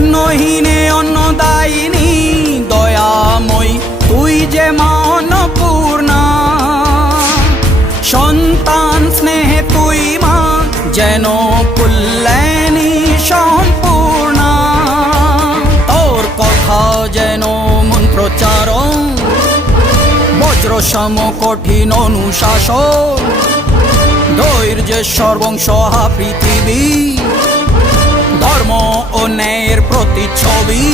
অন্নহীনে অন্নদায়িনী দয়াময়ী তুই যে মা অন্নপূর্ণা। সন্তান স্নেহে তুই মা যেন কল্যাণী সম্পূর্ণা। তোর কথা যেন মন্ত্রোচ্চারণ, বজ্র সম কঠিন অনুশাসন। ধৈর্যের সর্বংসহা পৃথিবী, ধর্ম ও ন্যায়ের প্রতিচ্ছবি।